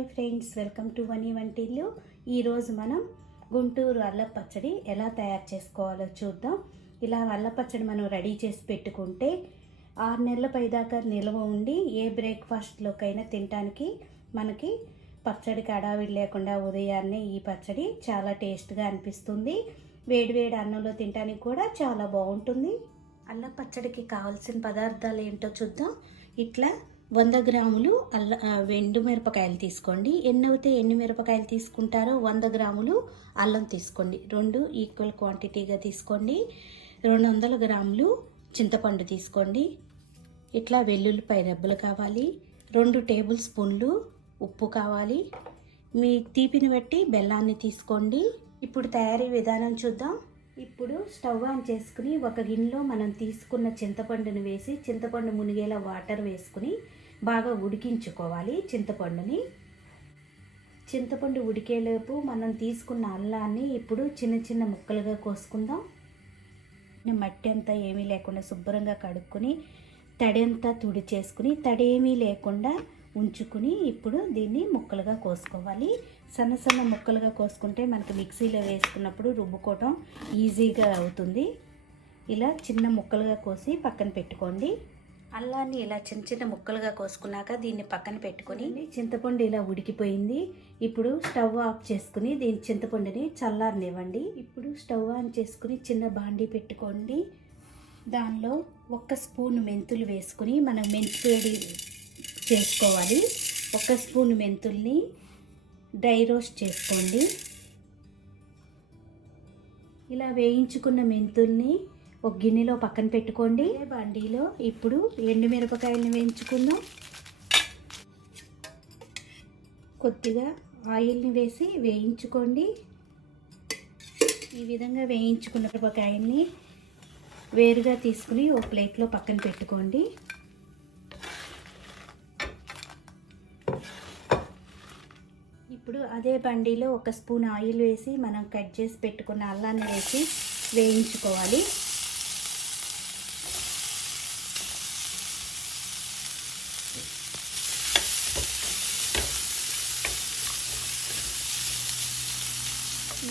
Hi friends, welcome to Vani వంటిల్లు. ఈరోజు మనం గుంటూరు అల్లం పచ్చడి ఎలా తయారు చేసుకోవాలో చూద్దాం. ఇలా అల్లం పచ్చడి మనం రెడీ చేసి పెట్టుకుంటే 6 నెలల పైదాకా నిల్వ ఉండి ఏ బ్రేక్ఫాస్ట్లోకైనా తినడానికి మనకి పచ్చడికి అడావిడి లేకుండా ఉదయాన్నే ఈ పచ్చడి చాలా టేస్ట్గా అనిపిస్తుంది. వేడివేడి అన్నంలో తినడానికి కూడా చాలా బాగుంటుంది. అల్లం పచ్చడికి కావాల్సిన పదార్థాలు ఏంటో చూద్దాం. ఇట్లా 100 గ్రాములు ఎండు మిరపకాయలు తీసుకోండి. ఎన్నైతే ఎండు మిరపకాయలు తీసుకుంటారో 100 గ్రాములు అల్లం తీసుకోండి. 2 ఈక్వల్ క్వాంటిటీగా తీసుకోండి. 200 గ్రాములు చింతపండు తీసుకోండి. ఇట్లా వెల్లుల్లిపాయ రెబ్బలు కావాలి. 2 టేబుల్ స్పూన్లు ఉప్పు కావాలి. మీ తీపిని బట్టి బెల్లాన్ని తీసుకోండి. ఇప్పుడు తయారీ విధానం చూద్దాం. ఇప్పుడు స్టవ్ ఆన్ చేసుకుని ఒక గిన్నెలో మనం తీసుకున్న చింతపండుని వేసి చింతపండు మునిగేలా వాటర్ వేసుకుని బాగా ఉడికించుకోవాలి. చింతపండు ఉడికేలోపు మనం తీసుకున్న అల్లాన్ని ఇప్పుడు చిన్న చిన్న ముక్కలుగా కోసుకుందాం. మట్టి అంతా ఏమీ లేకుండా శుభ్రంగా కడుక్కొని తడి అంతా తుడిచేసుకుని తడి ఏమీ లేకుండా ఉంచుకుని ఇప్పుడు దీన్ని ముక్కలుగా కోసుకోవాలి. సన్న సన్న ముక్కలుగా కోసుకుంటే మనకి మిక్సీలో వేసుకున్నప్పుడు రుబ్బుకోవటం ఈజీగా అవుతుంది. ఇలా చిన్న ముక్కలుగా కోసి పక్కన పెట్టుకోండి. అల్లాన్ని ఇలా చిన్న చిన్న ముక్కలుగా కోసుకున్నాక దీన్ని పక్కన పెట్టుకొని చింతపండు ఇలా ఉడికిపోయింది. ఇప్పుడు స్టవ్ ఆఫ్ చేసుకుని దీని చింతపండుని చల్లారనివ్వండి. ఇప్పుడు స్టవ్ ఆన్ చేసుకుని చిన్న బాండీ పెట్టుకోండి. దానిలో 1 స్పూన్ మెంతులు వేసుకుని మనం మెంతిపొడి చేసుకోవాలి. 1 స్పూన్ మెంతుల్ని డ్రై రోస్ట్ చేసుకోండి. ఇలా వేయించుకున్న మెంతుల్ని ఒక గిన్నెలో పక్కన పెట్టుకోండి. బండిలో ఇప్పుడు ఎండుమిరపకాయలను వేయించుకుందాం. కొద్దిగా ఆయిల్ని వేసి వేయించుకోండి. ఈ విధంగా వేయించుకున్న మిరపకాయల్ని వేరుగా తీసుకుని ఒక ప్లేట్లో పక్కన పెట్టుకోండి. ఇప్పుడు అదే బండిలో 1 స్పూన్ ఆయిల్ వేసి మనం కట్ చేసి పెట్టుకున్న అల్లాన్ని వేసి వేయించుకోవాలి.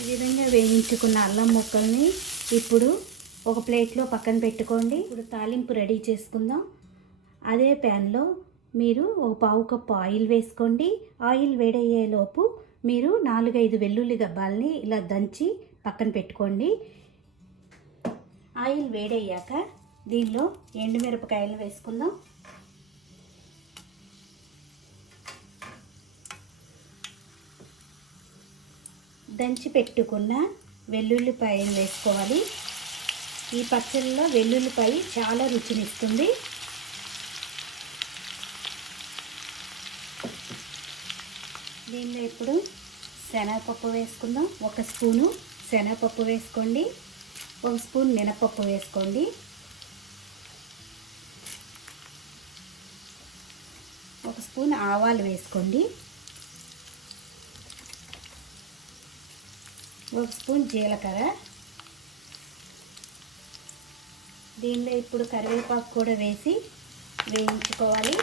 ఈ విధంగా వేయించుకున్న అల్లం ముక్కల్ని ఇప్పుడు ఒక ప్లేట్లో పక్కన పెట్టుకోండి. ఇప్పుడు తాలింపు రెడీ చేసుకుందాం. అదే ప్యాన్లో మీరు ఒక 1/2 కప్పు ఆయిల్ వేసుకోండి. ఆయిల్ వేడయ్యేలోపు మీరు 4-5 వెల్లుల్లి గబ్బాలని ఇలా దంచి పక్కన పెట్టుకోండి. ఆయిల్ వేడయ్యాక దీనిలో ఎండుమిరపకాయలు వేసుకుందాం. దంచి పెట్టుకున్న వెల్లుల్లిపాయలు వేసుకోవాలి. ఈ పచ్చడిలో వెల్లుల్లిపాయ చాలా రుచినిస్తుంది. దీనిలో ఇప్పుడు శనగపప్పు వేసుకుందాం. 1 స్పూను శనగపప్పు వేసుకోండి. 1 స్పూన్ మినపప్పు వేసుకోండి. 1 స్పూన్ ఆవాలు వేసుకోండి. 1 స్పూన్ జీలకర్ర. దీనిలో ఇప్పుడు కరివేపాకు కూడా వేసి వేయించుకోవాలి.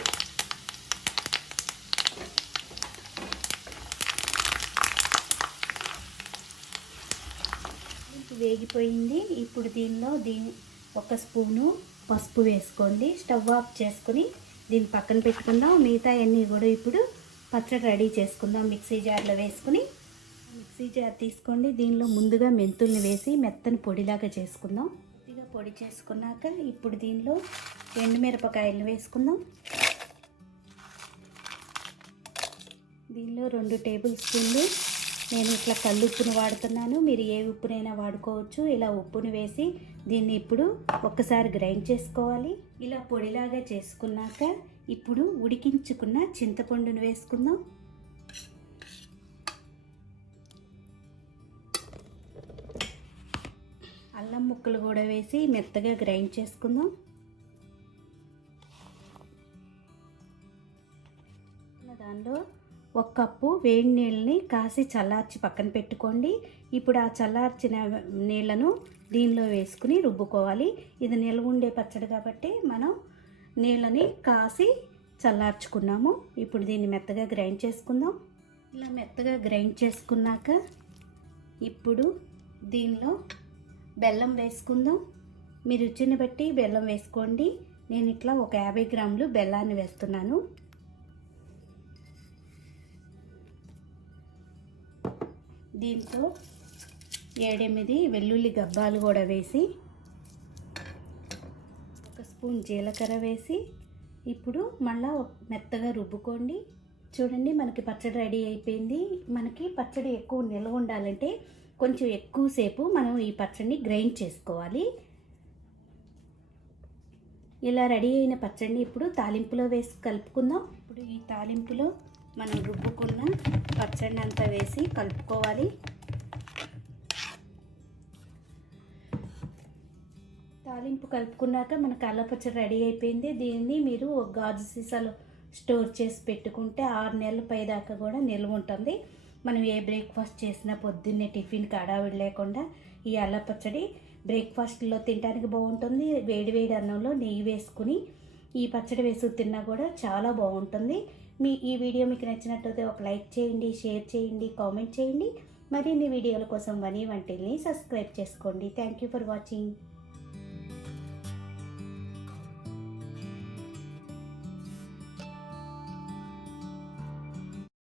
వేగిపోయింది. ఇప్పుడు దీనిలో 1 స్పూను పసుపు వేసుకోండి. స్టవ్ ఆఫ్ చేసుకుని దీన్ని పక్కన పెట్టుకుందాం. మిగతా అన్నీ కూడా ఇప్పుడు పచ్చడి రెడీ చేసుకుందాం. మిక్సీ జార్లో వేసుకుని మిక్సీ జార్ తీసుకోండి. దీనిలో ముందుగా మెంతుల్ని వేసి మెత్తని పొడిలాగా చేసుకుందాం. కొద్దిగా పొడి చేసుకున్నాక ఇప్పుడు దీనిలో ఎండుమిరపకాయలను వేసుకుందాం. దీనిలో 2 టేబుల్ స్పూన్లు నేను ఇట్లా కల్లుప్పును వాడుతున్నాను. మీరు ఏ ఉప్పునైనా వాడుకోవచ్చు. ఇలా ఉప్పును వేసి దీన్ని ఇప్పుడు ఒక్కసారి గ్రైండ్ చేసుకోవాలి. ఇలా పొడిలాగా చేసుకున్నాక ఇప్పుడు ఉడికించుకున్న చింతపండును వేసుకుందాం. అల్లం ముక్కలు కూడా వేసి మెత్తగా గ్రైండ్ చేసుకుందాం. దానిలో 1 కప్పు వేడి నీళ్ళని కాసి చల్లార్చి పక్కన పెట్టుకోండి. ఇప్పుడు ఆ చల్లార్చిన నీళ్ళను దీనిలో వేసుకుని రుబ్బుకోవాలి. ఇది నిల్వ ఉండే పచ్చడి కాబట్టి మనం నీళ్ళని కాసి చల్లార్చుకున్నాము. ఇప్పుడు దీన్ని మెత్తగా గ్రైండ్ చేసుకుందాం. ఇలా మెత్తగా గ్రైండ్ చేసుకున్నాక ఇప్పుడు దీనిలో బెల్లం వేసుకుందాం. మీ రుచిని బట్టి బెల్లం వేసుకోండి. నేను ఇట్లా ఒక 50 గ్రాములు బెల్లాన్ని వేస్తున్నాను. దీంతో 7-8 వెల్లుల్లి గబ్బాలు కూడా వేసి, 1 స్పూన్ జీలకర్ర వేసి ఇప్పుడు మళ్ళీ మెత్తగా రుబ్బుకోండి. చూడండి, మనకి పచ్చడి రెడీ అయిపోయింది. మనకి పచ్చడి ఎక్కువ నిల్వ ఉండాలంటే కొంచెం ఎక్కువసేపు మనం ఈ పచ్చడిని గ్రైండ్ చేసుకోవాలి. ఇలా రెడీ అయిన పచ్చడిని ఇప్పుడు తాలింపులో వేసి కలుపుకుందాం. ఇప్పుడు ఈ తాలింపులో మనం రుబ్బుకున్న పచ్చడిని అంతా వేసి కలుపుకోవాలి. తాలింపు కలుపుకున్నాక మనకు అల్ల పచ్చడి రెడీ అయిపోయింది. దీన్ని మీరు ఒక గాజు సీసాలో స్టోర్ చేసి పెట్టుకుంటే 6 నెలల పైదాకా కూడా నిల్వ ఉంటుంది. మనం ఏ బ్రేక్ఫాస్ట్ చేసినా పొద్దున్నే టిఫిన్కి హడావిడి లేకుండా ఈ అల్ల పచ్చడి బ్రేక్ఫాస్ట్లో తినడానికి బాగుంటుంది. వేడి వేడి అన్నంలో నెయ్యి వేసుకుని ఈ పచ్చడి వేసి తిన్నా కూడా చాలా బాగుంటుంది. ఈ వీడియో మీకు నచ్చినట్లయితే ఒక లైక్ చేయండి, షేర్ చేయండి, కామెంట్ చేయండి. మరిన్ని వీడియోల కోసం వని వంటిల్ని సబ్స్క్రైబ్ చేసుకోండి. Thank you for watching.